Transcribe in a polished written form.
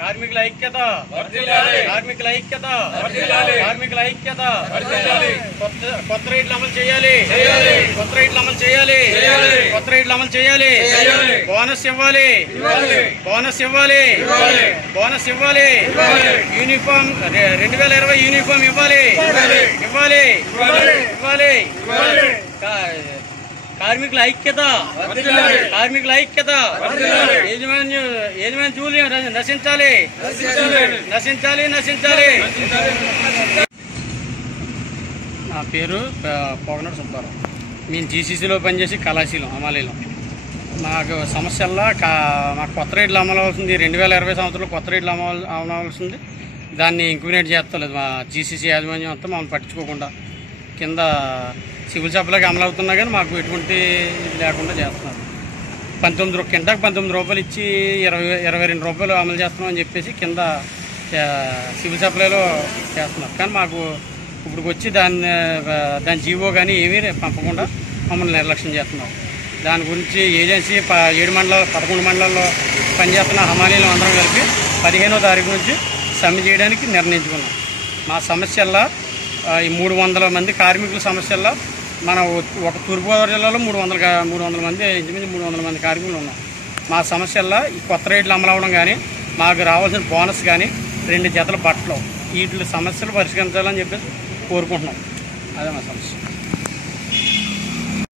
కార్మికుల ఐక్యత, కార్మికుల ఐక్యత, కార్మికుల ఐక్యత. కొత్త రేట్లు అమలు చేయాలి, కొత్త రేట్లు అమలు చేయాలి, కొత్త రేట్లు అమలు చేయాలి. బోనస్ ఇవ్వాలి, బోనస్ ఇవ్వాలి, బోనస్ ఇవ్వాలి. యూనిఫామ్ 2020 యూనిఫామ్ ఇవ్వాలి, ఇవ్వాలి, ఇవ్వాలి. కార్మికుల ఐక్యత, కార్మికుల ఐక్యత. యజమాని జూలి నశించాలి, నశించాలి, నశించాలి. నా పేరు పొగనూరు సుబ్బారావు. మేము జీసీసీలో పనిచేసి కళాశీలం అమలీలో. మాకు సమస్యల్లో మాకు కొత్త రేట్లు అమలు అవుతుంది. 2020 సంవత్సరంలో కొత్త రేట్లు అమలవలసింది. దాన్ని ఇంక్వినేట్ చేస్తలేదు మా జీసీసీ యాజమాన్యం అంతా మమ్మల్ని పట్టించుకోకుండా. కింద సివిల్ సప్లైకి అమలు అవుతున్నా కానీ మాకు ఎటువంటి ఇది లేకుండా చేస్తున్నారు. 19 కింటాకు 19 రూపాయలు ఇచ్చి 22 రూపాయలు అమలు చేస్తున్నామని చెప్పేసి కింద సివిల్ సప్లైలో చేస్తున్నారు. కానీ మాకు ఇప్పుడు వచ్చి దాని జీవో కానీ ఏమీ పంపకుండా మమ్మల్ని నిర్లక్ష్యం చేస్తున్నారు. దాని గురించి ఏజెన్సీ 11 మండలాల్లో పనిచేస్తున్న హమాలీలు అందరం కలిపి 15వ తారీఖు నుంచి సమ్మె చేయడానికి నిర్ణయించుకున్నాం. మా సమస్యల్లో ఈ 300 మంది కార్మికుల సమస్యల్లో మన ఒక తూర్పుగోదావరి జిల్లాలో 300 మంది, ఇంచుమించు 300 మంది కార్మికులు ఉన్నాం. మా సమస్యల్లో ఈ కొత్త రేట్లు అమలు అవ్వడం కానీ, మాకు రావాల్సిన బోనస్ కానీ, 2 జతల బట్టలు, వీటి సమస్యలు పరిష్కరించాలని చెప్పేసి కోరుకుంటున్నాం. అదే మా సమస్య.